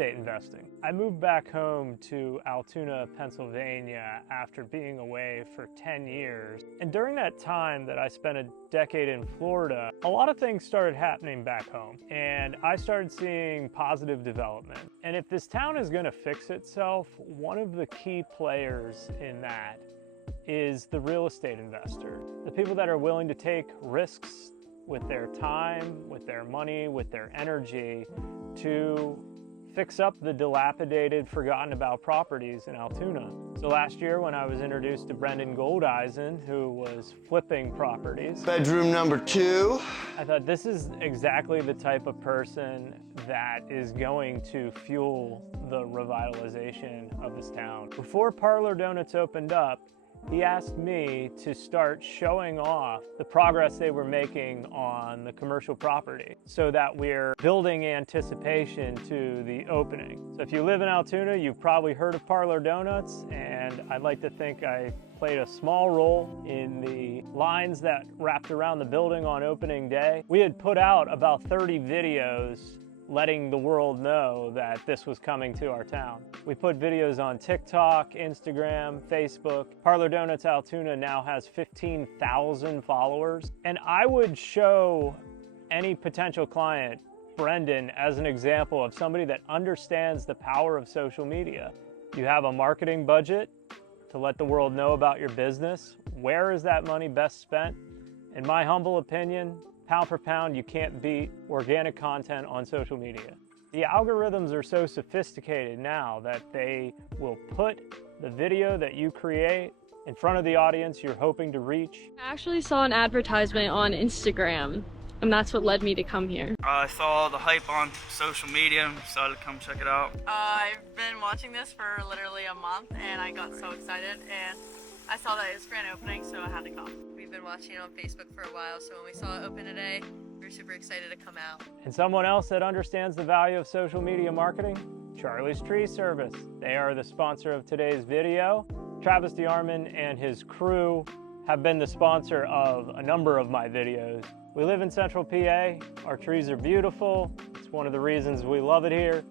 estate investing. I moved back home to Altoona, Pennsylvania after being away for 10 years. And during that time that I spent a decade in Florida, a lot of things started happening back home. And I started seeing positive development. And if this town is going to fix itself, one of the key players in that is the real estate investor. The people that are willing to take risks with their time, with their money, with their energy to fix up the dilapidated, forgotten about properties in Altoona. So last year when I was introduced to Brenden Goldizen, who was flipping properties. Bedroom number 2. I thought this is exactly the type of person that is going to fuel the revitalization of this town. Before Parlor Doughnuts opened up, he asked me to start showing off the progress they were making on the commercial property so that we're building anticipation to the opening. So if you live in Altoona, you've probably heard of Parlor Doughnuts, and I'd like to think I played a small role in the lines that wrapped around the building on opening day. We had put out about 30 videos letting the world know that this was coming to our town. We put videos on TikTok, Instagram, Facebook. Parlor Doughnuts Altoona now has 15,000 followers. And I would show any potential client Brenden as an example of somebody that understands the power of social media. You have a marketing budget to let the world know about your business. Where is that money best spent? In my humble opinion, pound for pound, you can't beat organic content on social media. The algorithms are so sophisticated now that they will put the video that you create in front of the audience you're hoping to reach. I actually saw an advertisement on Instagram, and that's what led me to come here. I saw the hype on social media and decided to come check it out. I've been watching this for literally a month, and I got so excited, and I saw that it was grand opening, so I had to come. We've been watching it on Facebook for a while, so when we saw it open today, we were super excited to come out. And someone else that understands the value of social media marketing? Charlie's Tree Service. They are the sponsor of today's video. Travis DeArmond and his crew have been the sponsor of a number of my videos. We live in Central PA. Our trees are beautiful. It's one of the reasons we love it here,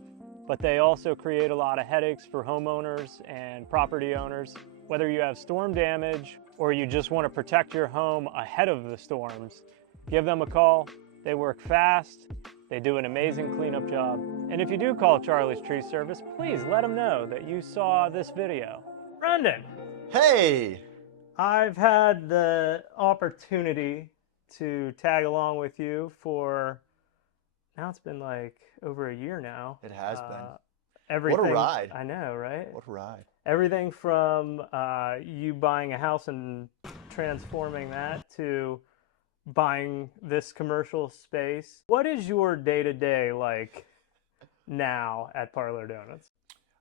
but they also create a lot of headaches for homeowners and property owners. Whether you have storm damage or you just want to protect your home ahead of the storms, give them a call. They work fast. They do an amazing cleanup job. And if you do call Charlie's Tree Service, please let them know that you saw this video. Brenden! Hey! I've had the opportunity to tag along with you for, now it's been like over a year now. It has been. Everything, what a ride. I know, right? What a ride. Everything from you buying a house and transforming that to buying this commercial space. What is your day-to-day like now at Parlor Doughnuts?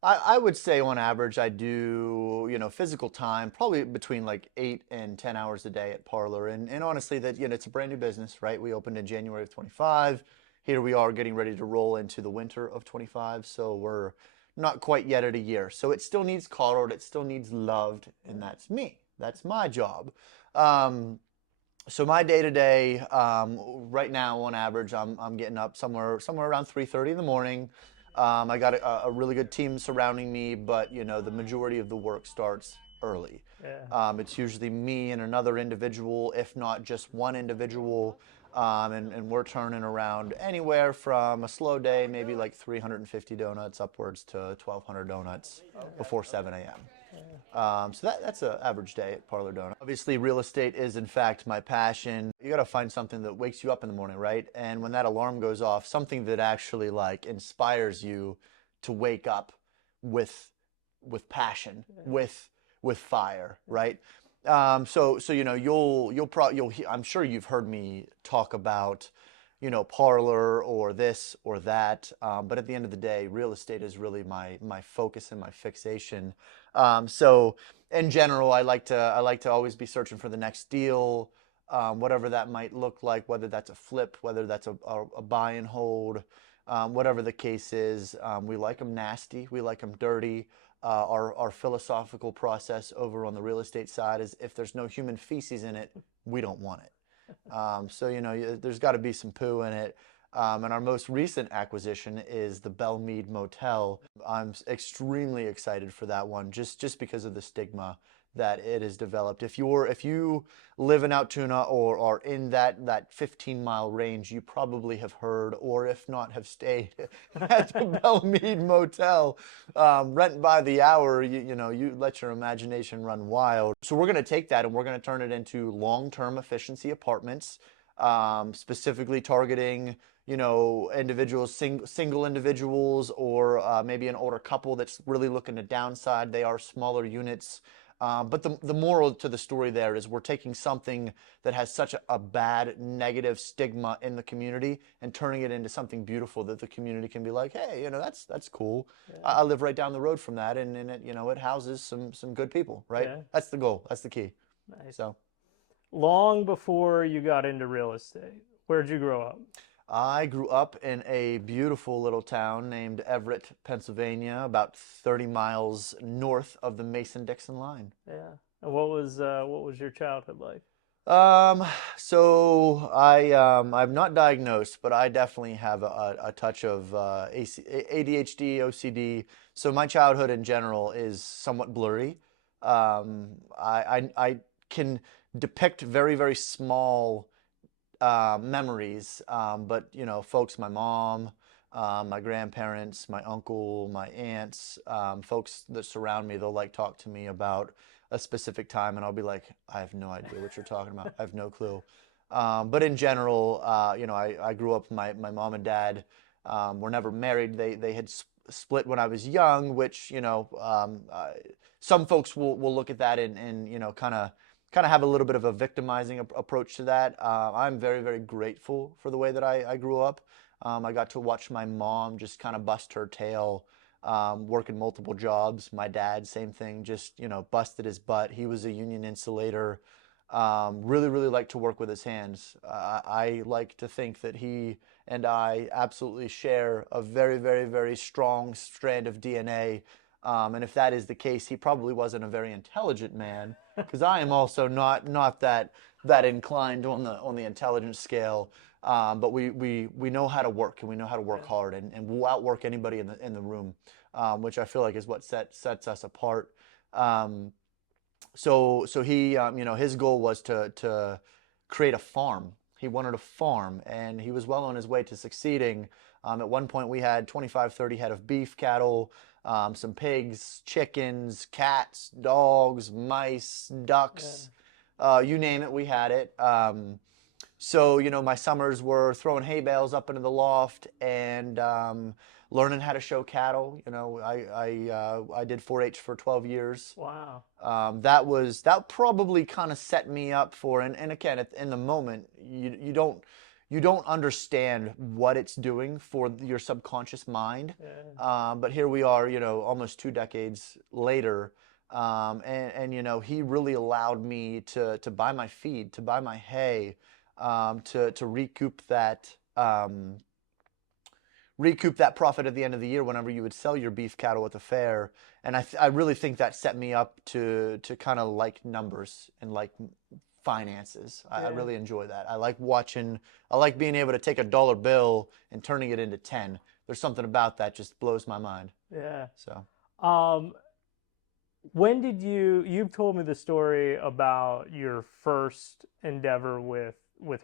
I would say on average I do, physical time, probably between like 8 and 10 hours a day at Parlor. And honestly, that it's a brand new business, right? We opened in January of 25. Here we are getting ready to roll into the winter of 25. So we're not quite yet at a year. So it still needs coddled, it still needs loved, and that's me. That's my job. So my day-to-day, right now on average, I'm getting up somewhere around 3:30 in the morning. I got a really good team surrounding me, but the majority of the work starts early. Yeah. It's usually me and another individual, if not just one individual. And we're turning around anywhere from a slow day, maybe like 350 donuts upwards to 1,200 donuts before 7 a.m. So that's an average day at Parlor Donuts. Obviously, real estate is, in fact, my passion. You got to find something that wakes you up in the morning, right? And when that alarm goes off, something that actually like inspires you to wake up with passion, with fire, right? So I'm sure you've heard me talk about, Parlor or this or that. But at the end of the day, real estate is really my focus and my fixation. So in general, I like to always be searching for the next deal, whatever that might look like, whether that's a flip, whether that's a buy and hold, whatever the case is. We like them nasty. We like them dirty. Our philosophical process over on the real estate side is if there's no human feces in it, we don't want it. So there's got to be some poo in it. And our most recent acquisition is the Belmead Motel. I'm extremely excited for that one, just because of the stigma that it has developed. If you live in Altoona or are in that 15-mile range, you probably have heard, or if not, have stayed at the Belmead Motel. Rent by the hour. You let your imagination run wild. So we're going to take that and we're going to turn it into long-term efficiency apartments, specifically targeting individuals, single individuals, or maybe an older couple that's really looking to downside. They are smaller units. But the moral to the story there is we're taking something that has such a bad negative stigma in the community and turning it into something beautiful that the community can be like, hey, that's cool. Yeah. I live right down the road from that, and it it houses some good people, right? Yeah. That's the goal. That's the key. Nice. So, long before you got into real estate, where'd you grow up? I grew up in a beautiful little town named Everett, Pennsylvania, about 30 miles north of the Mason-Dixon line. Yeah. And what was your childhood like? So I'm not diagnosed, but I definitely have a touch of ADHD, OCD. So my childhood in general is somewhat blurry. I can depict very, very small memories, but folks, my mom, my grandparents, my uncle, my aunts, folks that surround me, they'll like talk to me about a specific time, and I'll be like, I have no idea what you're talking about. I have no clue. But in general, I grew up. My mom and dad were never married. They had split when I was young, which some folks will look at that and kind of have a little bit of a victimizing approach to that. I'm very, very grateful for the way that I grew up. I got to watch my mom just kind of bust her tail, working multiple jobs. My dad, same thing, just, busted his butt. He was a union insulator. Really, really liked to work with his hands. I like to think that he and I absolutely share a very, very, very strong strand of DNA. And if that is the case, he probably wasn't a very intelligent man, because I am also not that inclined on the intelligence scale. But we know how to work, and we know how to work hard, and we'll outwork anybody in the room, which I feel like is what sets us apart. So he, his goal was to create a farm. He wanted a farm, and he was well on his way to succeeding. At one point, we had 25, 30 head of beef cattle, some pigs, chickens, cats, dogs, mice, ducks, you name it, we had it. So, my summers were throwing hay bales up into the loft and learning how to show cattle. I did 4-H for 12 years. Wow. That probably kind of set me up for, and again, in the moment, you don't understand what it's doing for your subconscious mind. Yeah. But here we are, almost 2 decades later, and he really allowed me to buy my feed, to buy my hay, to recoup that profit at the end of the year whenever you would sell your beef cattle at the fair. And I really think that set me up to kind of like numbers and like finances. I really enjoy that. I like being able to take a dollar bill and turning it into 10. There's something about that just blows my mind. Yeah. So, when did you've told me the story about your first endeavor with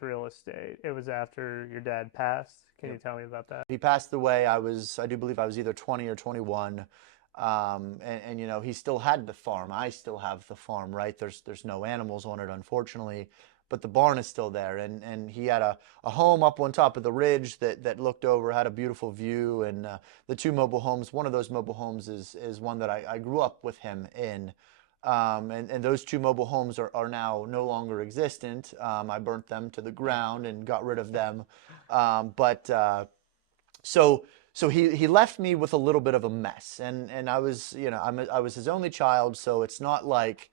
real estate. It was after your dad passed. Can you tell me about that? He passed away. I do believe I was either 20 or 21. And he still had the farm. I still have the farm, right? There's no animals on it, unfortunately, but the barn is still there. And he had a home up on top of the ridge that looked over, had a beautiful view, and the 2 mobile homes. One of those mobile homes is one that I grew up with him in. And those 2 mobile homes are now no longer existent. I burnt them to the ground and got rid of them. So he left me with a little bit of a mess, and I was, I was his only child, so it's not like,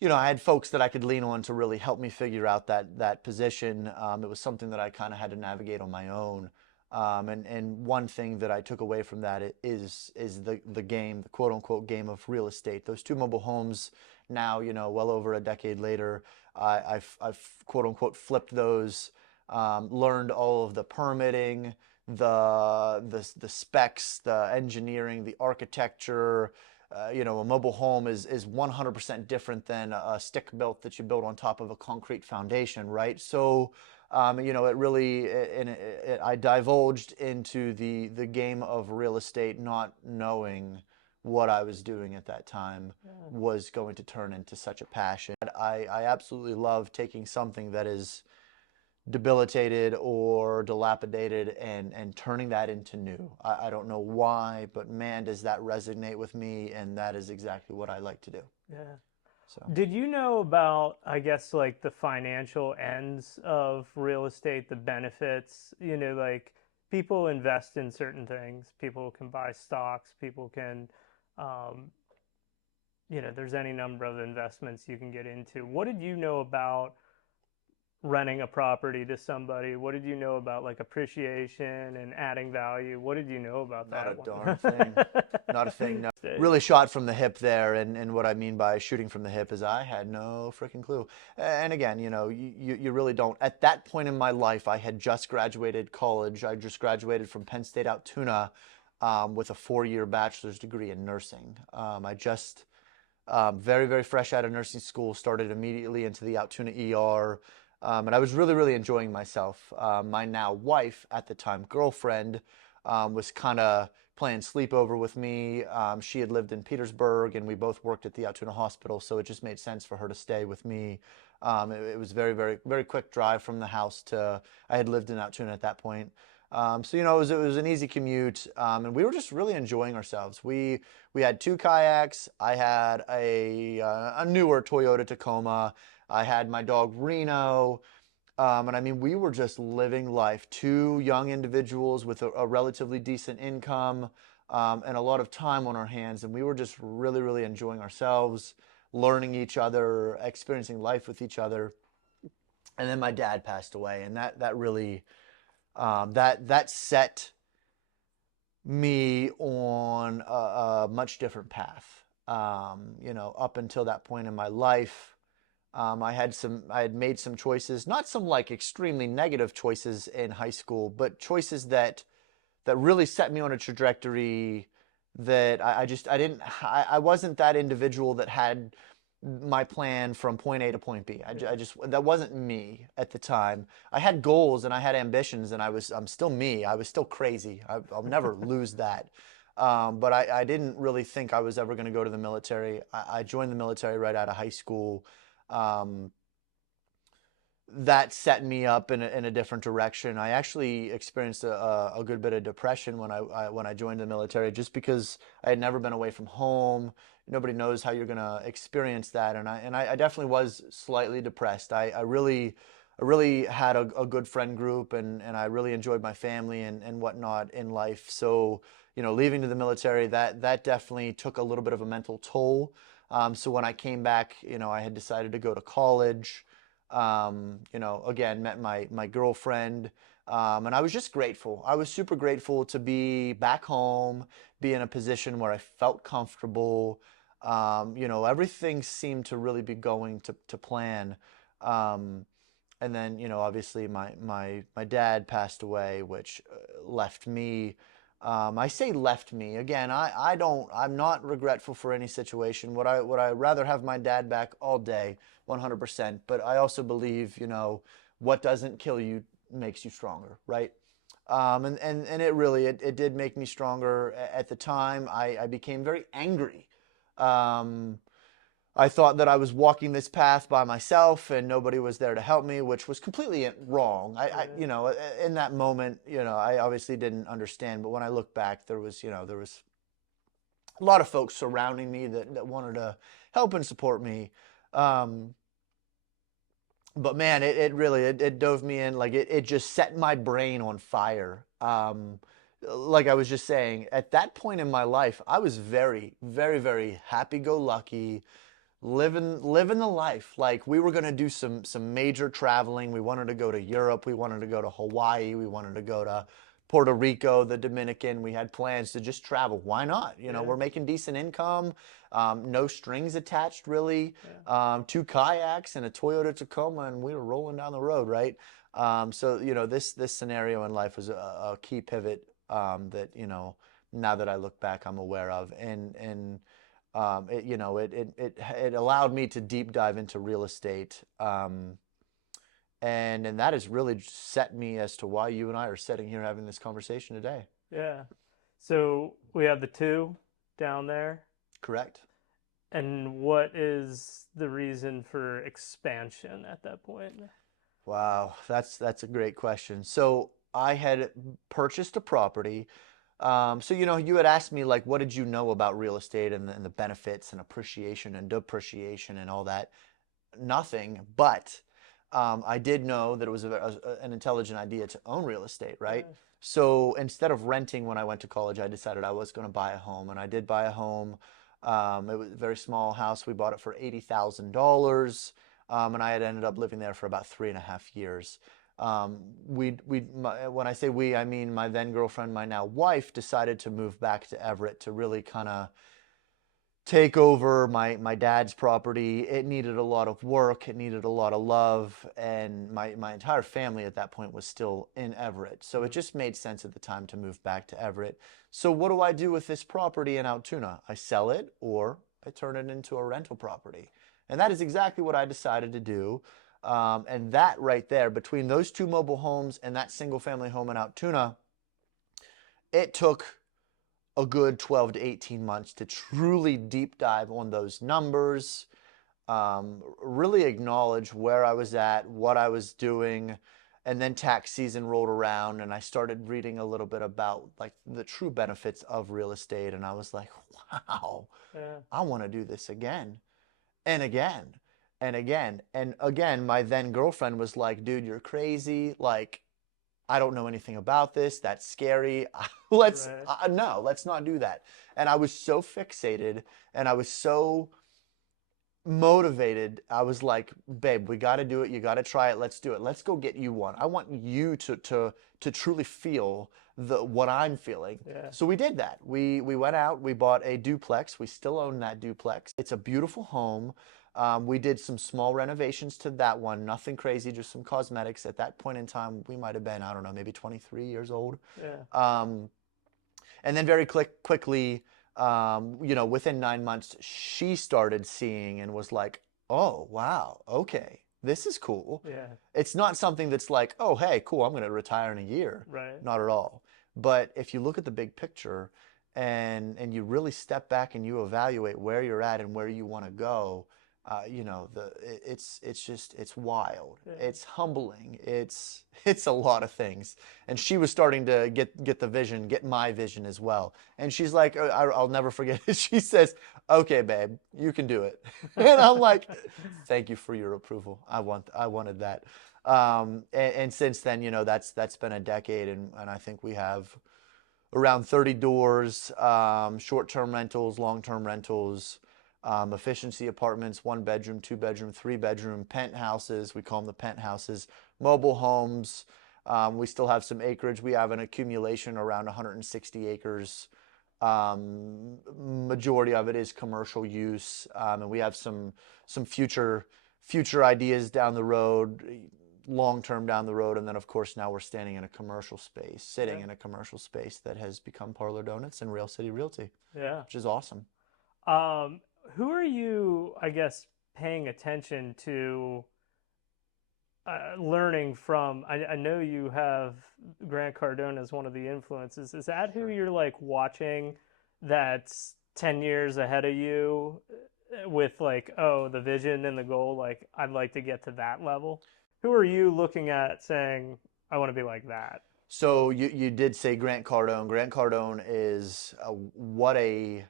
I had folks that I could lean on to really help me figure out that position. It was something that I kind of had to navigate on my own. And one thing that I took away from that is the game, the quote unquote game of real estate. Those 2 mobile homes now, well over a decade later, I've quote unquote flipped those. learned all of the permitting, the specs, the engineering, the architecture. You know, a mobile home is 100% different than a stick built that you build on top of a concrete foundation, right? So, you know, it really, I divulged into the game of real estate, not knowing what I was doing at that time was going to turn into such a passion. I absolutely love taking something that is debilitated or dilapidated and turning that into new. I don't know why, but man, does that resonate with me, and that is exactly what I like to do. Yeah. So. Did you know about, I guess, like the financial ends of real estate, the benefits? You know, like people invest in certain things. People can buy stocks. People can, you know, there's any number of investments you can get into. What did you know about renting a property to somebody? What did you know about like appreciation and adding value? What did you know about that? Not a darn thing. Not a thing. No. Really shot from the hip there, and what I mean by shooting from the hip is I had no freaking clue. And again, you know, you really don't. At that point in my life, I had just graduated college. I just graduated from Penn State Altoona with a 4-year bachelor's degree in nursing. I just very, very fresh out of nursing school, started immediately into the Altoona ER. And I was really, really enjoying myself. My now wife, at the time girlfriend, was kind of playing sleepover with me. She had lived in Petersburg, and we both worked at the Altoona hospital, so it just made sense for her to stay with me. It was very, very, very quick drive from the house to, I had lived in Altoona at that point. So, you know, it was an easy commute, and we were just really enjoying ourselves. We had 2 kayaks. I had a newer Toyota Tacoma. I had my dog Reno, and I mean, we were just living life. 2 young individuals with a relatively decent income, and a lot of time on our hands, and we were just really, really enjoying ourselves, learning each other, experiencing life with each other. And then my dad passed away, and that really, that set me on a much different path. You know, up until that point in my life, I had made some choices, not some like extremely negative choices in high school, but choices that really set me on a trajectory that I wasn't that individual that had my plan from point A to point B. That wasn't me at the time. I had goals and I had ambitions, and I'm still me. I was still crazy. I'll never lose that. But I didn't really think I was ever going to go to the military. I joined the military right out of high school. That set me up in a different direction. I actually experienced a good bit of depression when I joined the military, just because I had never been away from home. Nobody knows how you're going to experience that, and I definitely was slightly depressed. I really had a good friend group, and I really enjoyed my family and whatnot in life. So, you know, leaving to the military, that definitely took a little bit of a mental toll. So when I came back, you know, I had decided to go to college. You know, again, met my girlfriend, and I was just grateful. I was super grateful to be back home, be in a position where I felt comfortable. You know, everything seemed to really be going to plan. And then, you know, obviously my dad passed away, which left me. I say left me again. I'm not regretful for any situation. Would I rather have my dad back all day, 100%. But I also believe, you know, what doesn't kill you makes you stronger, right? And it really, it did make me stronger. At the time, I became very angry. I thought that I was walking this path by myself and nobody was there to help me, which was completely wrong. You know, in that moment, you know, I obviously didn't understand, but when I look back, there was a lot of folks surrounding me that wanted to help and support me. But man, it really dove me in, like it just set my brain on fire. Like I was just saying, at that point in my life, I was very, very, very happy-go-lucky, living the life. Like we were going to do some major traveling. We wanted to go to Europe. We wanted to go to Hawaii. We wanted to go to Puerto Rico, the Dominican. We had plans to just travel. Why not? You know, we're making decent income, no strings attached really, 2 kayaks and a Toyota Tacoma, and we were rolling down the road, right? So, you know, this scenario in life was a key pivot that, you know, now that I look back, I'm aware of. And it, you know, it allowed me to deep dive into real estate. And that has really set me as to why you and I are sitting here having this conversation today. Yeah. So we have the two down there. Correct. And what is the reason for expansion at that point? Wow, that's a great question. So I had purchased a property. So, you know, you had asked me, like, what did you know about real estate and the benefits and appreciation and depreciation and all that? Nothing, but I did know that it was an intelligent idea to own real estate, right? Yeah. So instead of renting when I went to college, I decided I was going to buy a home, and I did buy a home. It was a very small house. We bought it for $80,000, and I had ended up living there for about 3.5 years. When I say we, I mean my then girlfriend, my now wife, decided to move back to Everett to really kind of take over my dad's property. It needed a lot of work. It needed a lot of love. And my entire family at that point was still in Everett. So it just made sense at the time to move back to Everett. So what do I do with this property in Altoona? I sell it or I turn it into a rental property. And that is exactly what I decided to do. And that right there, between those two mobile homes and that single family home in Altoona, it took a good 12 to 18 months to truly deep dive on those numbers, really acknowledge where I was at, what I was doing, and then tax season rolled around and I started reading a little bit about like the true benefits of real estate, and I was like, wow, I want to do this again and again and again. And again, my then girlfriend was like, dude, you're crazy. Like, I don't know anything about this. That's scary. Let's no, let's not do that. And I was so fixated and I was so motivated. I was like, babe, we got to do it. You got to try it. Let's do it. Let's go get you one. I want you to truly feel what I'm feeling. Yeah. So we did that. We went out, we bought a duplex. We still own that duplex. It's a beautiful home. We did some small renovations to that one, nothing crazy, just some cosmetics. At that point in time, we might have been, I don't know, maybe 23 years old. Yeah. And then very quickly, you know, within 9 months, she started seeing and was like, oh, wow, okay, this is cool. Yeah. It's not something that's like, oh, hey, cool, I'm going to retire in a year. Right. Not at all. But if you look at the big picture and you really step back and you evaluate where you're at and where you want to go, you know, it's wild. Yeah. It's humbling. It's a lot of things. And she was starting to get the vision, get my vision as well. And she's like, I'll never forget it. She says, okay, babe, you can do it. And I'm like, thank you for your approval. I wanted that. And since then, you know, that's been a decade. And I think we have around 30 doors, short-term rentals, long-term rentals, efficiency apartments, 1 bedroom, 2 bedroom, 3 bedroom, penthouses. We call them the penthouses, mobile homes. We still have some acreage. We have an accumulation around 160 acres. Majority of it is commercial use. And we have some future ideas down the road, long-term down the road. And then of course now we're standing in a commercial space, sitting in a commercial space that has become Parlor Doughnuts and Rail City Realty. Yeah. Which is awesome. Who are you, I guess, paying attention to, learning from? I know you have Grant Cardone as one of the influences. Is that who you're like watching that's 10 years ahead of you with like, oh, the vision and the goal, like I'd like to get to that level? Who are you looking at saying, I want to be like that? So you did say Grant Cardone. Grant Cardone is what a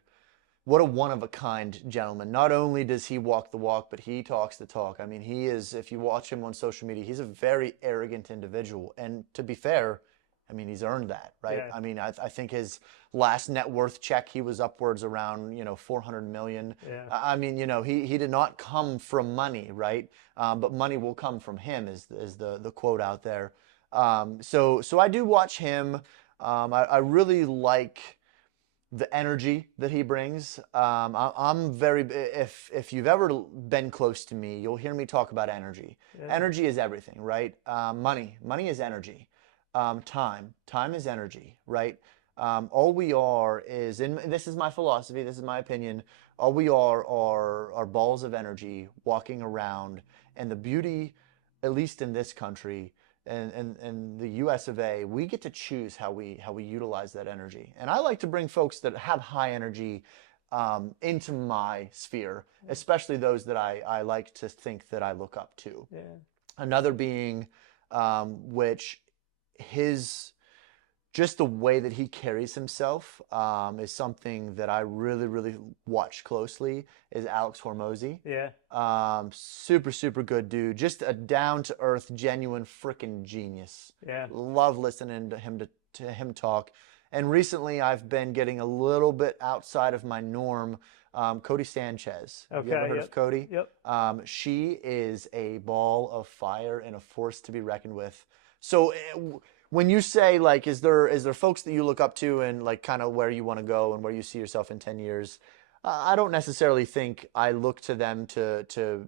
one-of-a-kind gentleman. Not only does he walk the walk, but he talks the talk. I mean, he is, if you watch him on social media, he's a very arrogant individual. And to be fair, I mean, he's earned that, right? Yeah. I mean, I think his last net worth check, he was upwards around, you know, 400 million. Yeah. I mean, you know, he did not come from money, right? But money will come from him is the quote out there. So I do watch him. I really like the energy that he brings. I'm very, if you've ever been close to me, you'll hear me talk about energy. Yeah. Energy is everything, right? Money is energy. Time is energy, right? All we are is, and this is my philosophy, this is my opinion, all we are balls of energy walking around. And the beauty, at least in this country, and the US of A, we get to choose how we utilize that energy. And I like to bring folks that have high energy into my sphere, especially those that I like to think that I look up to. Yeah. Another being which his, just the way that he carries himself is something that I really watch closely, is Alex Hormozy. Yeah. Super good dude. Just a down-to-earth, genuine freaking genius. Yeah. Love listening to him talk. And recently I've been getting a little bit outside of my norm. Cody Sanchez. Have you ever heard of Cody? Yep. She is a ball of fire and a force to be reckoned with. So when you say, like, is there folks that you look up to and like kind of where you want to go and where you see yourself in 10 years, I don't necessarily think I look to them to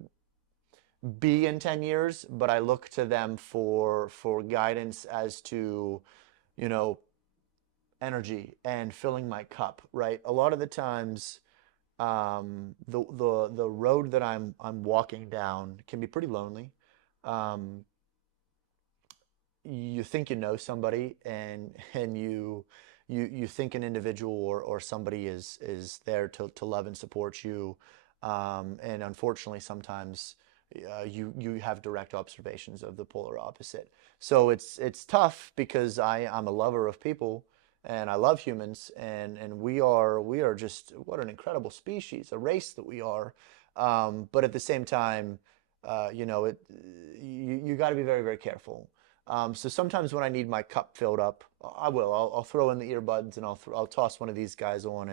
be in 10 years, but I look to them for guidance as to, you know, energy and filling my cup, right? A lot of the times, the road that I'm walking down can be pretty lonely. You think you know somebody, and you think an individual or somebody is there to love and support you, and unfortunately sometimes you have direct observations of the polar opposite. So it's tough, because I'm a lover of people and I love humans, and we are just, what an incredible species, a race that we are. But at the same time, you know, you got to be very careful. So sometimes when I need my cup filled up, I'll throw in the earbuds, and I'll toss one of these guys on,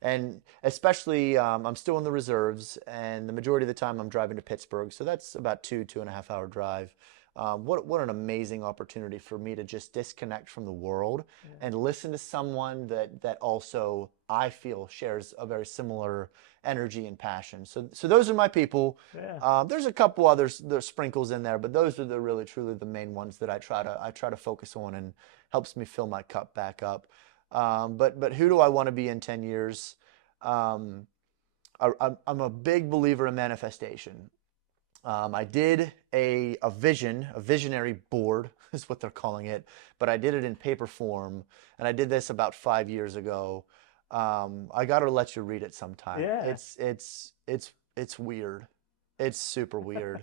and especially I'm still in the reserves, and the majority of the time I'm driving to Pittsburgh, so that's about 2.5 hour drive. What an amazing opportunity for me to just disconnect from the world and listen to someone that also I feel shares a very similar energy and passion. So those are my people. Yeah. There's a couple others, there's sprinkles in there, but those are the really truly the main ones that I try to focus on, and helps me fill my cup back up. But who do I want to be in 10 years? I'm a big believer in manifestation. I did a visionary board is what they're calling it, but I did it in paper form, and I did this about 5 years ago. I got to let you read it sometime. Yeah. It's weird. It's super weird.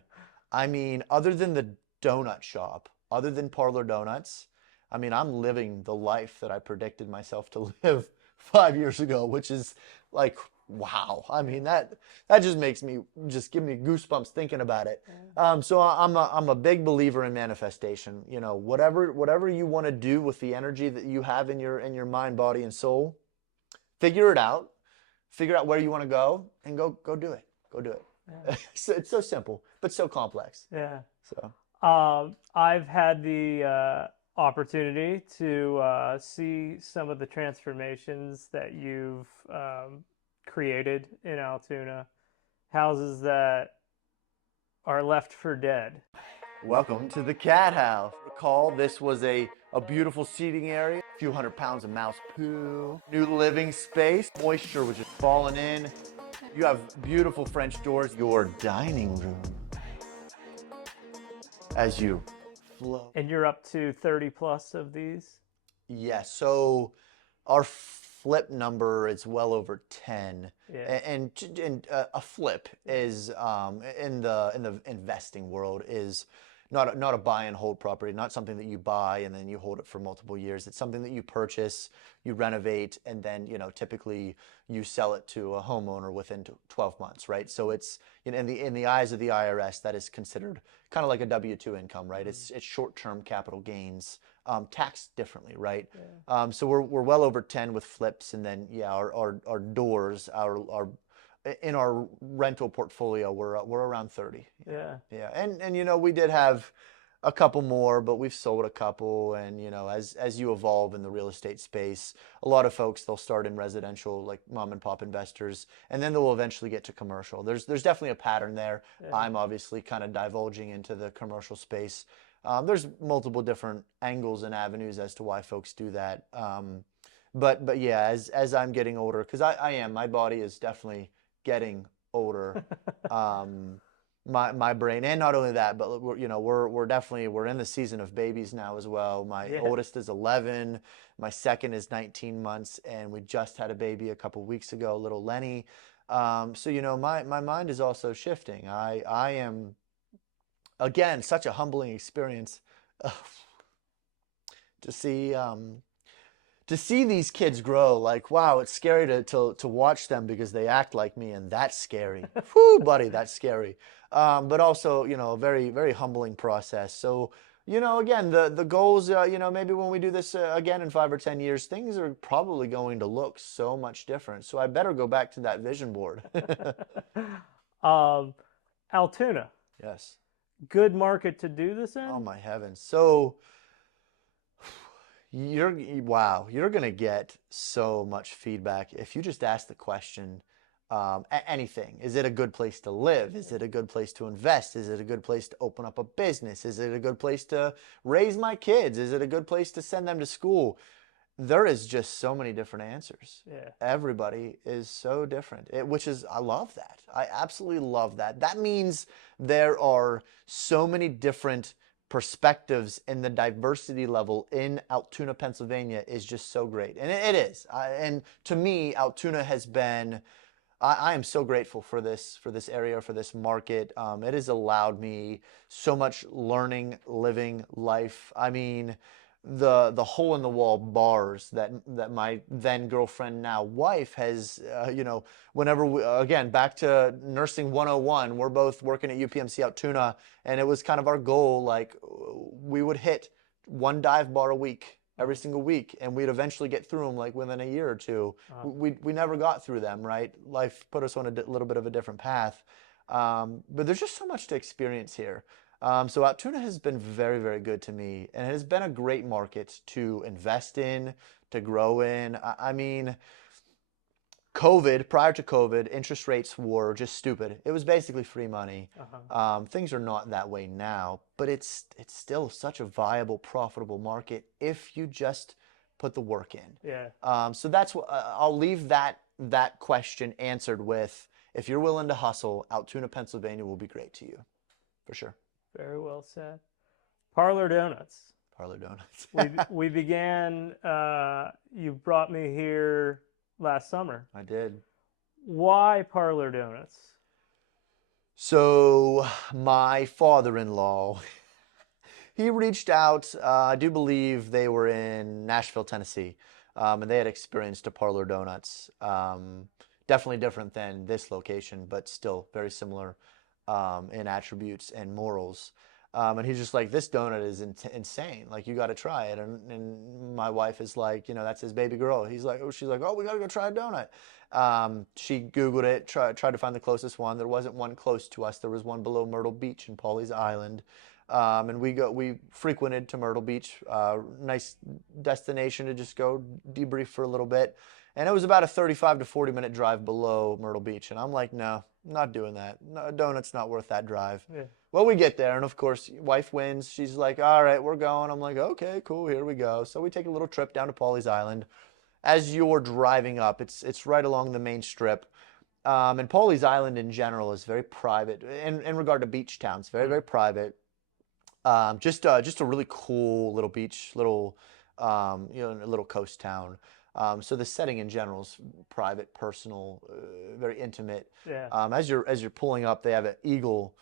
I mean, other than the donut shop, other than Parlor Doughnuts, I mean, I'm living the life that I predicted myself to live 5 years ago, which is like, wow. I mean, that just makes me give me goosebumps thinking about it. So I'm a big believer in manifestation. You know, whatever you want to do with the energy that you have in your mind, body, and soul, figure it out. Figure out where you want to go, and go do it. Go do it. Yeah. It's so simple, but so complex. Yeah. So I've had the opportunity to see some of the transformations that you've created in Altoona, houses that are left for dead. welcome to the cat house. Recall, this was a beautiful seating area, a few hundred pounds of mouse poo, new living space, moisture was just falling in. You have beautiful French doors, your dining room as you flow. And you're up to 30 plus of these? Yes, so our flip number is well over 10. Yeah. And a flip is in the investing world is not a buy and hold property, not something that you buy and then you hold it for multiple years. It's something that you purchase, you renovate, and then, you know, typically you sell it to a homeowner within 12 months, right? So it's, you know, in the eyes of the IRS, that is considered kind of like a W-2 income, right? It's short-term capital gains, taxed differently, right? Yeah. So we're well over 10 with flips, and then our doors, in our rental portfolio, we're around 30. Yeah. Yeah, and you know, we did have a couple more, but we've sold a couple. And, you know, as you evolve in the real estate space, a lot of folks, they'll start in residential, like mom and pop investors, and then they'll eventually get to commercial. There's definitely a pattern there. Yeah. I'm obviously kind of divulging into the commercial space. There's multiple different angles and avenues as to why folks do that. But yeah, as I'm getting older, because I am, my body is definitely getting older. My brain, and not only that, but we're definitely, we're in the season of babies now as well. My oldest is 11, my second is 19 months, and we just had a baby a couple weeks ago, little Lenny. So you know, my mind is also shifting. I am, again, such a humbling experience to see these kids grow. Like, wow, it's scary to watch them because they act like me, and that's scary. Whew, buddy, that's scary. But also, you know, a very, very humbling process. So, you know, again, the goals, you know, maybe when we do this again in 5 or 10 years, things are probably going to look so much different. So I better go back to that vision board. Altoona, Yes. good market to do this in? Oh my heavens. So you're gonna get so much feedback if you just ask the question. Anything. Is it a good place to live? Is it a good place to invest? Is it a good place to open up a business? Is it a good place to raise my kids? Is it a good place to send them to school? There is just so many different answers. Yeah. Everybody is so different, which is, I love that. I absolutely love that. That means there are so many different perspectives, and the diversity level in Altoona, Pennsylvania is just so great. And it is. And to me, Altoona has been, I am so grateful for this area, for this market. It has allowed me so much learning, living life. I mean, the hole in the wall bars that my then girlfriend, now wife, has, you know, whenever we, again, back to nursing 101, we're both working at UPMC Altoona, and it was kind of our goal, like, we would hit one dive bar a week, every single week, and we'd eventually get through them like within a year or two. We never got through them, right? Life put us on a little bit of a different path. But there's just so much to experience here. So Altoona has been very, very good to me, and it has been a great market to invest in, to grow in. I mean, prior to COVID, interest rates were just stupid. It was basically free money. Things are not that way now, but it's still such a viable, profitable market if you just put the work in. Yeah. So that's what I'll leave that question answered with. If you're willing to hustle, Altoona, Pennsylvania will be great to you, for sure. Very well said. Parlor Doughnuts. Parlor Doughnuts. we began, you brought me here last summer. I did. Why Parlor Doughnuts? So my father-in-law, he reached out. I do believe they were in Nashville, Tennessee, and they had experienced a Parlor Doughnuts. Definitely different than this location, but still very similar in attributes and morals. And he's just like, this donut is insane. Like, you got to try it. And my wife is like, you know, that's his baby girl. She's like, oh, we got to go try a donut. She Googled it, tried to find the closest one. There wasn't one close to us. There was one below Myrtle Beach in Pawleys Island. And we frequented to Myrtle Beach, nice destination to just go debrief for a little bit. And it was about a 35 to 40 minute drive below Myrtle Beach. And I'm like, no, I'm not doing that. No, a donut's not worth that drive. Yeah. Well, we get there, and of course, wife wins. She's like, all right, we're going. I'm like, okay, cool, here we go. So we take a little trip down to Pawleys Island. As you're driving up, it's right along the main strip. And Pawleys Island in general is very private in regard to beach towns. Very, very private. Just a really cool little beach, little little coast town. So the setting in general is private, personal, very intimate. Yeah. As you're pulling up, they have an eagle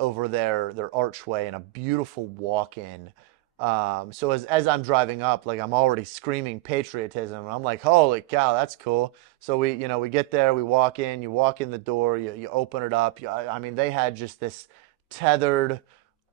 over their archway and a beautiful walk-in. So as I'm driving up, like, I'm already screaming patriotism, and I'm like, holy cow, that's cool. So we get there, we walk in, you walk in the door, you open it up. I mean, they had just this tethered,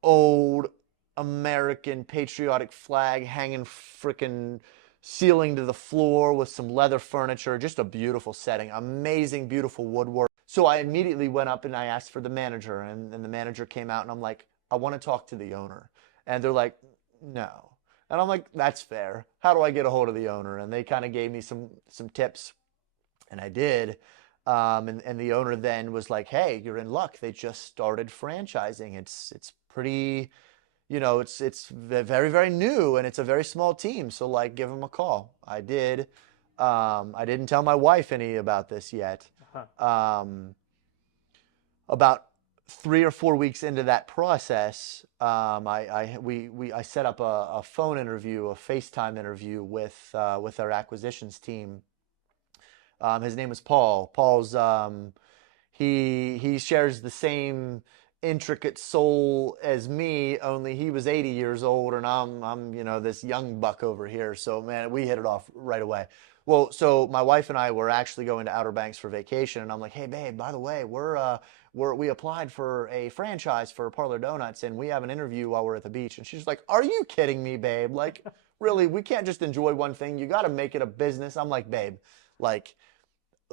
old American patriotic flag hanging frickin' ceiling to the floor with some leather furniture, just a beautiful setting, amazing, beautiful woodwork. So I immediately went up and I asked for the manager, and the manager came out, and I'm like, I want to talk to the owner. And they're like, no. And I'm like, that's fair. How do I get a hold of the owner? And they kind of gave me some tips, and I did. And the owner then was like, hey, you're in luck. They just started franchising. It's pretty, it's very, very new, and it's a very small team. So like, give them a call. I did. I didn't tell my wife any about this yet. About 3 or 4 weeks into that process, I set up a phone interview, a FaceTime interview with our acquisitions team. His name is Paul. Paul's he shares the same intricate soul as me, only he was 80 years old and I'm this young buck over here. So man, we hit it off right away. Well, so my wife and I were actually going to Outer Banks for vacation, and I'm like, hey babe, by the way, we applied for a franchise for Parlor Doughnuts, and we have an interview while we're at the beach. And she's like, are you kidding me, babe? Like, really, we can't just enjoy one thing. You got to make it a business. I'm like, babe, like,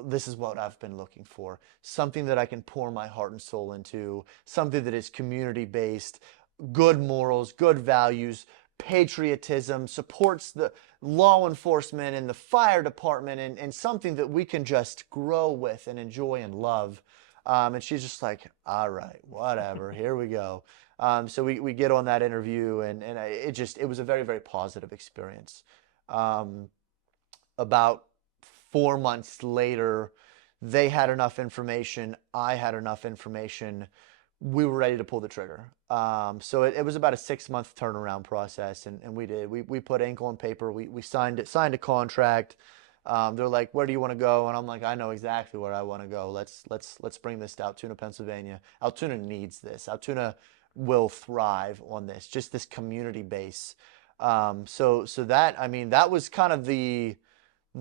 this is what I've been looking for. Something that I can pour my heart and soul into, something that is community-based, good morals, good values, patriotism, supports the law enforcement and the fire department, and something that we can just grow with and enjoy and love. And she's just like, all right, whatever, here we go. So we get on that interview, and it was a very, very positive experience. About 4 months later, they had enough information, I had enough information, we were ready to pull the trigger. So it was about a 6-month turnaround process, and we did. We put ink on paper, we signed a contract. They're like, where do you want to go? And I'm like, I know exactly where I want to go. Let's bring this to Altoona, Pennsylvania. Altoona needs this. Altoona will thrive on this, just this community base. So that, I mean, that was kind of the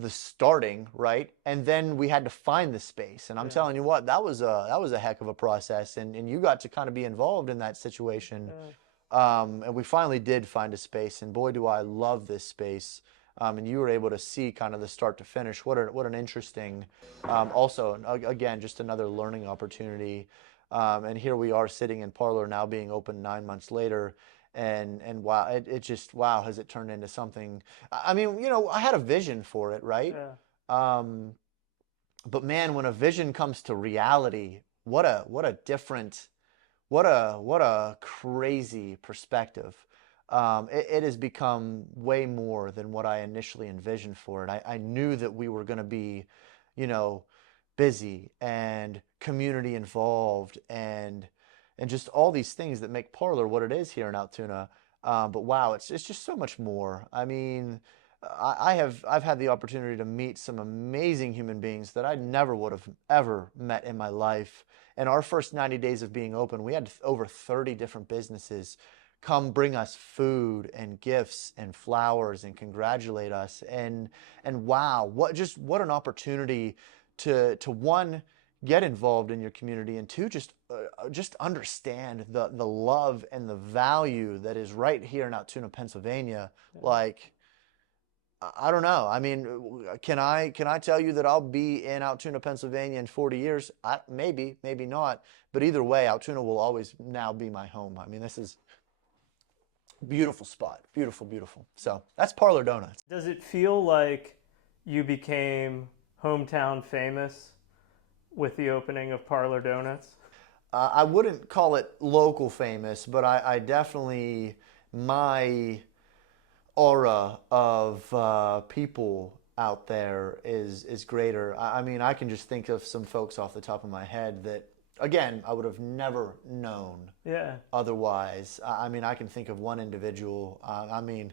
starting, right? And then we had to find the space. And I'm telling you what, that was a heck of a process. And you got to kind of be involved in that situation. And we finally did find a space. And boy, do I love this space. And you were able to see kind of the start to finish. What an interesting, also, again, just another learning opportunity. And here we are sitting in Parlor now, being open 9 months later. And wow, it just, wow, has it turned into something. I mean, I had a vision for it, right? Yeah. But man, when a vision comes to reality, what a different, what a crazy perspective. It has become way more than what I initially envisioned for it. I knew that we were going to be, busy and community involved and just all these things that make Parlor what it is here in Altoona. But wow, it's just so much more. I mean, I've had the opportunity to meet some amazing human beings that I never would have ever met in my life. In our first 90 days of being open, we had over 30 different businesses come bring us food and gifts and flowers and congratulate us. And wow, what an opportunity to one, get involved in your community, and two, just understand the love and the value that is right here in Altoona, Pennsylvania. Like, I don't know. I mean, can I tell you that I'll be in Altoona, Pennsylvania in 40 years? Maybe not. But either way, Altoona will always now be my home. I mean, this is a beautiful spot. Beautiful, beautiful. So that's Parlor Doughnuts. Does it feel like you became hometown famous with the opening of Parlor Doughnuts? I wouldn't call it local famous, but I definitely, my aura of people out there is greater. I mean, I can just think of some folks off the top of my head that, again, I would have never known otherwise. I mean, I can think of one individual. I mean,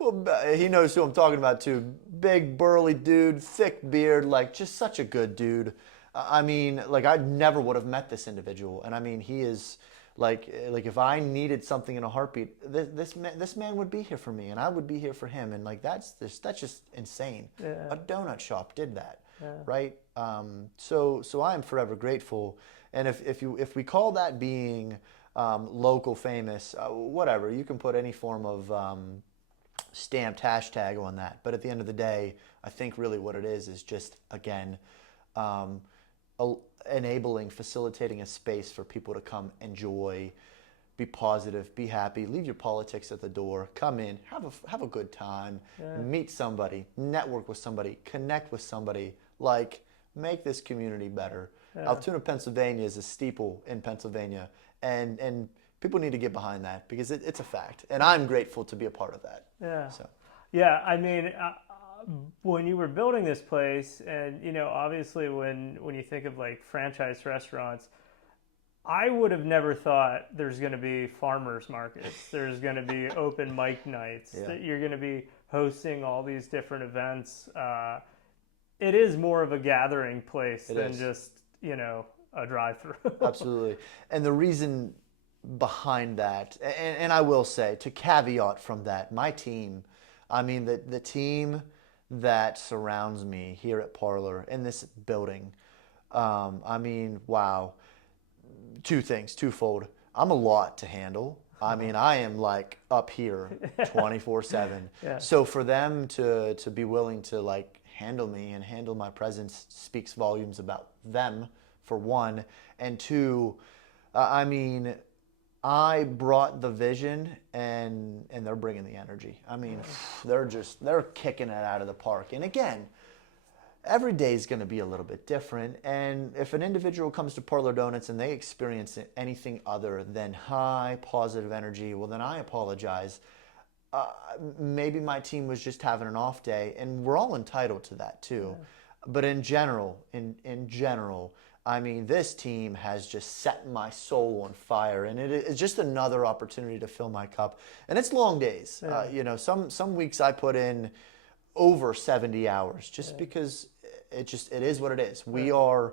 well, he knows who I'm talking about too. Big, burly dude, thick beard, like just such a good dude. I mean, like I never would have met this individual. And I mean, he is like if I needed something in a heartbeat, this man would be here for me, and I would be here for him. And like that's just insane. Yeah. A donut shop did that, right? So I am forever grateful. And if we call that being local famous, whatever, you can put any form of stamped hashtag on that. But at the end of the day, I think really what it is just, again, enabling, facilitating a space for people to come enjoy be positive, be happy, leave your politics at the door, come in, have a good time, meet somebody, network with somebody, connect with somebody, like make this community better. Altoona, Pennsylvania is a steeple in Pennsylvania, and people need to get behind that because it's a fact, and I'm grateful to be a part of that. Yeah. So. Yeah, I mean, when you were building this place, and obviously when you think of like franchise restaurants, I would have never thought there's going to be farmers markets. There's going to be open mic nights. That you're going to be hosting all these different events. It is more of a gathering place than just a drive-through. Absolutely, and the reason behind that, and I will say to caveat from that, my team. I mean, the team that surrounds me here at Parlor in this building. I mean, wow. Two things, twofold. I'm a lot to handle. I mean, I am like up here 24/7. So for them to be willing to like handle me and handle my presence speaks volumes about them, for one. And two, I mean, I brought the vision and they're bringing the energy. I mean, they're kicking it out of the park. And again, every day is going to be a little bit different, and if an individual comes to Parlor Doughnuts and they experience anything other than high positive energy, well, then I apologize. Maybe my team was just having an off day, and we're all entitled to that too. But in general, I mean, this team has just set my soul on fire, and it is just another opportunity to fill my cup. And it's long days. Some weeks I put in over 70 hours just because it is what it is. We are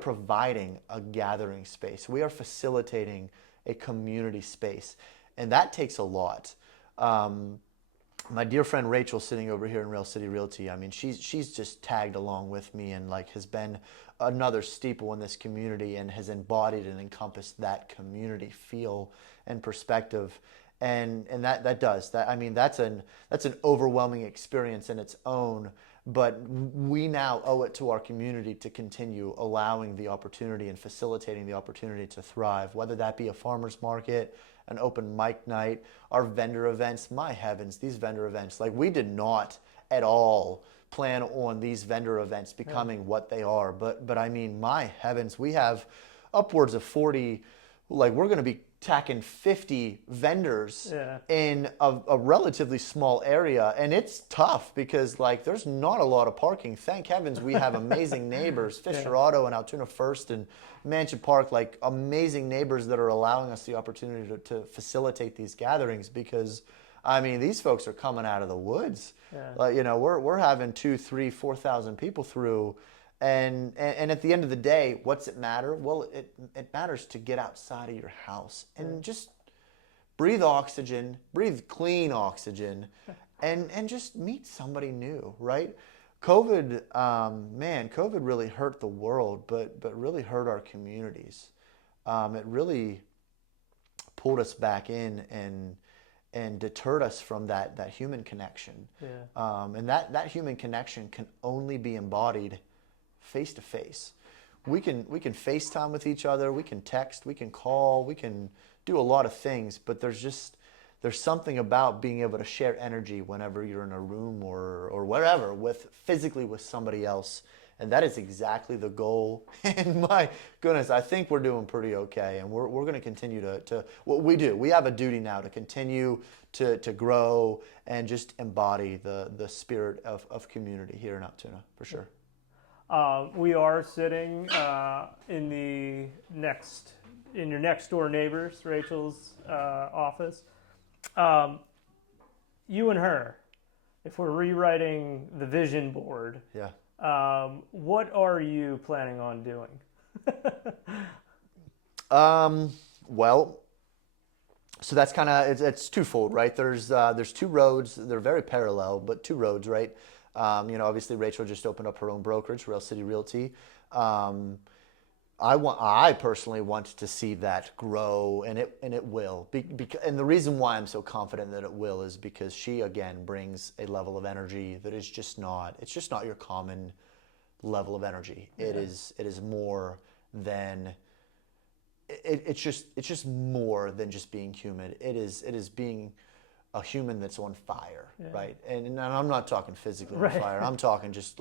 providing a gathering space. We are facilitating a community space, and that takes a lot. My dear friend Rachel, sitting over here in Rail City Realty, I mean, she's just tagged along with me and like has been another steeple in this community and has embodied and encompassed that community feel and perspective. And that does that. I mean, that's an overwhelming experience in its own. But we now owe it to our community to continue allowing the opportunity and facilitating the opportunity to thrive, whether that be a farmer's market, an open mic night, our vendor events. My heavens, these vendor events, like we did not at all plan on these vendor events becoming what they are. But I mean, my heavens, we have upwards of 40, like we're going to be tacking 50 vendors in a relatively small area, and it's tough because like there's not a lot of parking. Thank heavens we have amazing neighbors, Fisher Auto and Altoona First and Mansion Park, like amazing neighbors that are allowing us the opportunity to facilitate these gatherings, because I mean, these folks are coming out of the woods. Like, we're having 2,000, 3,000, 4,000 people through. And at the end of the day, what's it matter? Well, it matters to get outside of your house and just breathe oxygen, breathe clean oxygen, and just meet somebody new, right? COVID really hurt the world, but really hurt our communities. It really pulled us back in and deterred us from that human connection. And that human connection can only be embodied face to face. We can FaceTime with each other, we can text, we can call, we can do a lot of things, but there's something about being able to share energy whenever you're in a room or wherever physically with somebody else. And that is exactly the goal. And my goodness, I think we're doing pretty okay. And we're going to continue to what we do. We have a duty now to continue to grow and just embody the spirit of community here in Altoona, for sure. We are sitting in your next door neighbors, Rachel's office. You and her, if we're rewriting the vision board, what are you planning on doing? Well, so that's kind of it's twofold, right? There's two roads. They're very parallel, but two roads, right? Obviously Rachel just opened up her own brokerage, Rail City Realty. I personally want to see that grow, and it will. And the reason why I'm so confident that it will is because she again brings a level of energy that is just not your common level of energy. It is more than it's just more than just being human. It is being a human that's on fire, right? And I'm not talking physically on fire. I'm talking just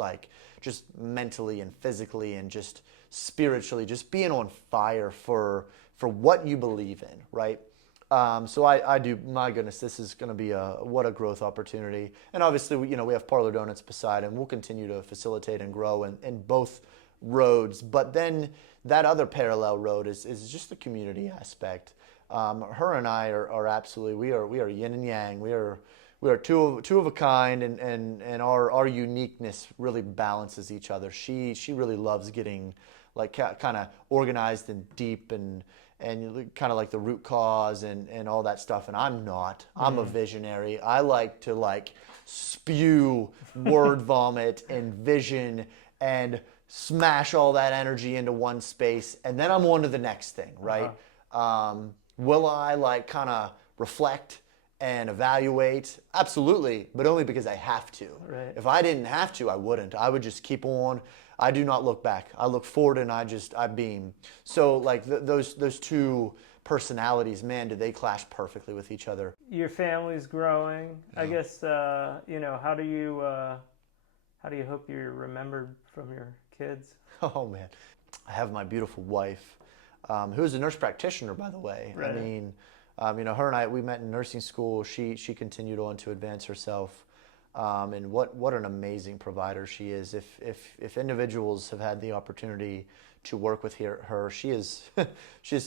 mentally and physically and just spiritually, just being on fire for what you believe in, right? So I do, my goodness, this is going to be what a growth opportunity. And obviously, we have Parlor Doughnuts beside, and we'll continue to facilitate and grow in both roads. But then that other parallel road is just the community aspect. Her and I are absolutely, we are yin and yang. We are two of a kind, and our uniqueness really balances each other. She really loves getting like kind of organized and deep and kind of like the root cause and all that stuff. And I'm not. I'm a visionary. I like to spew word vomit and vision and smash all that energy into one space, and then I'm on to the next thing, right? Will I kind of reflect and evaluate? Absolutely, but only because I have to. Right. If I didn't have to, I wouldn't. I would just keep on. I do not look back. I look forward, and I beam. So those two personalities, man, do they clash perfectly with each other. Your family's growing. Yeah. I guess how do you hope you're remembered from your kids? Oh man, I have my beautiful wife, who's a nurse practitioner, by the way. Right. I mean, her and I, we met in nursing school. She continued on to advance herself, and what an amazing provider she is. If individuals have had the opportunity to work with her, she's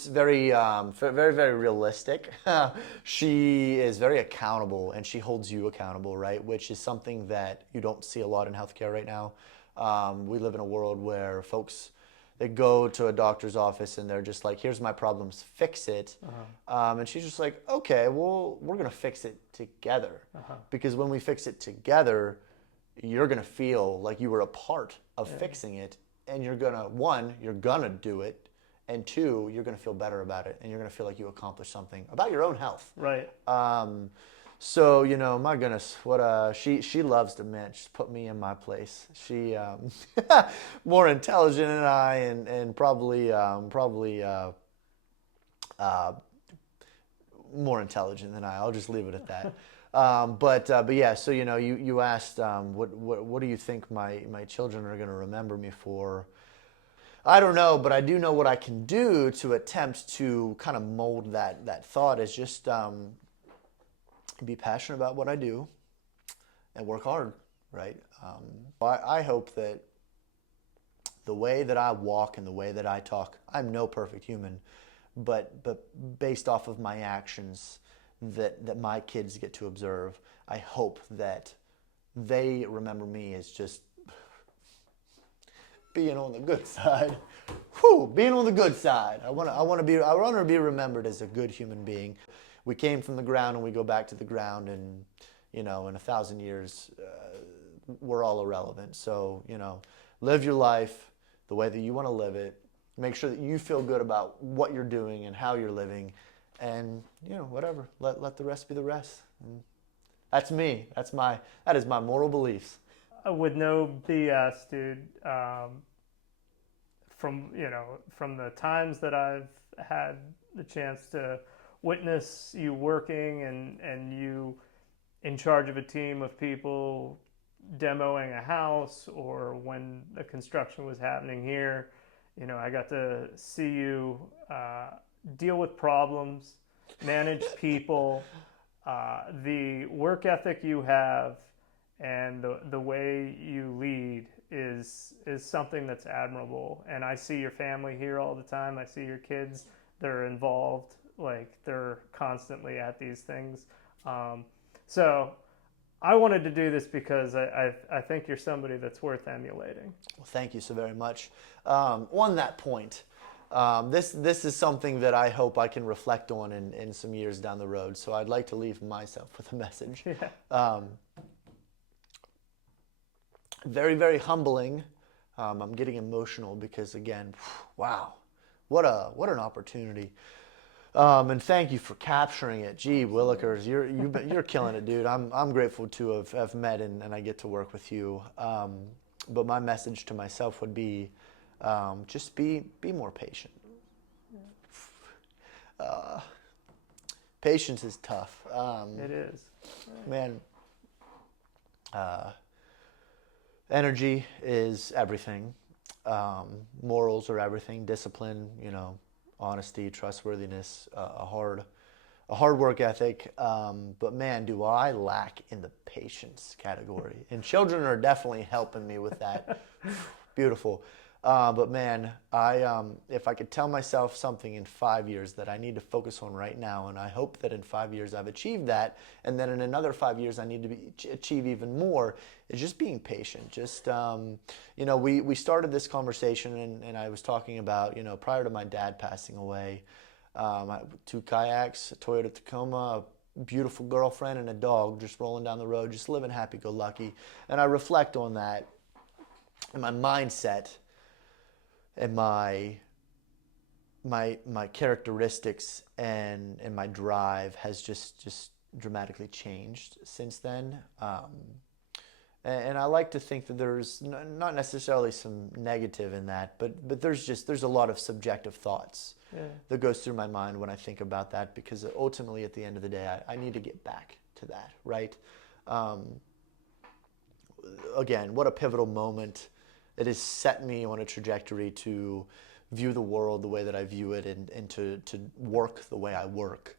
very very realistic. She is very accountable, and she holds you accountable, right? Which is something that you don't see a lot in healthcare right now. We live in a world where folks, they go to a doctor's office and they're just like, here's my problems, fix it. And she's just like, okay, well, we're going to fix it together. Because when we fix it together, you're going to feel like you were a part of fixing it. And you're going to, one, you're going to do it. And two, you're going to feel better about it. And you're going to feel like you accomplished something about your own health. Right. So, my goodness, she loves to just put me in my place. She more intelligent than I, and probably more intelligent than I. I'll just leave it at that. But yeah, so you asked what do you think my children are going to remember me for? I don't know, but I do know what I can do to attempt to kind of mold that thought is just be passionate about what I do and work hard, right? I hope that the way that I walk and the way that I talk, I'm no perfect human, but based off of my actions that my kids get to observe, I hope that they remember me as just being on the good side. Whew, being on the good side. I want to be remembered as a good human being. We came from the ground and we go back to the ground, and in 1,000 years we're all irrelevant. So live your life the way that you want to live it. Make sure that you feel good about what you're doing and how you're living, and whatever. Let the rest be the rest. And that's me. That is my moral beliefs. With no BS, dude. From the times that I've had the chance to witness you working and you in charge of a team of people demoing a house, or when the construction was happening here, I got to see you deal with problems, manage people, the work ethic you have, and the way you lead is something that's admirable. And I see your family here all the time. I see your kids. They're involved. Like, they're constantly at these things. So I wanted to do this because I think you're somebody that's worth emulating. Well, thank you so very much. On that point, this is something that I hope I can reflect on in some years down the road. So I'd like to leave myself with a message. Yeah. Very, very humbling. I'm getting emotional because, again, wow, what an opportunity. And thank you for capturing it. Gee, Willikers, you're killing it, dude. I'm grateful to have met and I get to work with you. But my message to myself would be, just be more patient. Patience is tough. It is. Man, energy is everything. Morals are everything. Discipline, honesty, trustworthiness, a hard work ethic. But man, do I lack in the patience category. And children are definitely helping me with that. Beautiful. But man, if I could tell myself something in 5 years that I need to focus on right now, and I hope that in 5 years I've achieved that, and then in another 5 years I need to achieve even more, is just being patient. Just, we started this conversation and I was talking about, prior to my dad passing away, 2 kayaks, a Toyota Tacoma, a beautiful girlfriend, and a dog just rolling down the road, just living happy-go-lucky. And I reflect on that, and my mindset and my characteristics and my drive has just dramatically changed since then. And I like to think that there's not necessarily some negative in that, but there's a lot of subjective thoughts that goes through my mind when I think about that, because ultimately at the end of the day, I need to get back to that, right? Again, what a pivotal moment. It has set me on a trajectory to view the world the way that I view it and to work the way I work.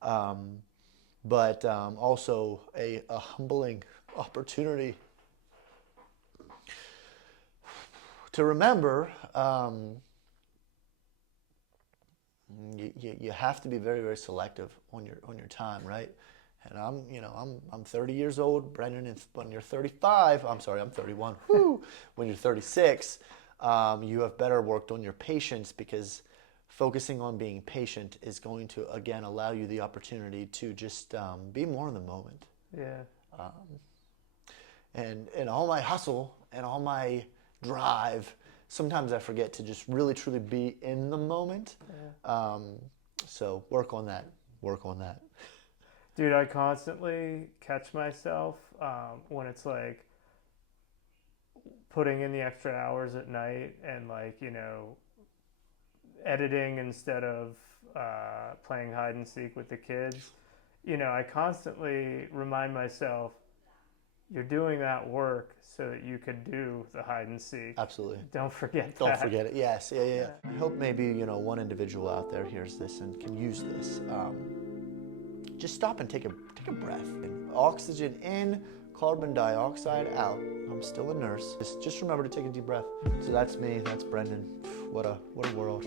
But also a humbling opportunity to remember you have to be very, very selective on your time, right? And I'm 30 years old. Brenden, when you're 35, I'm sorry, I'm 31. Woo! When you're 36, you have better worked on your patience, because focusing on being patient is going to, again, allow you the opportunity to just be more in the moment. Yeah. And all my hustle and all my drive, sometimes I forget to just really, truly be in the moment. Yeah. So work on that. Dude, I constantly catch myself when it's like putting in the extra hours at night and editing instead of playing hide and seek with the kids. I constantly remind myself, you're doing that work so that you could do the hide and seek. Absolutely. Don't forget that. Don't forget it. Yes. Yeah. I hope maybe, one individual out there hears this and can use this. Just stop and take a breath. And oxygen in, carbon dioxide out. I'm still a nurse. Just remember to take a deep breath. So that's me. That's Brenden. What a world.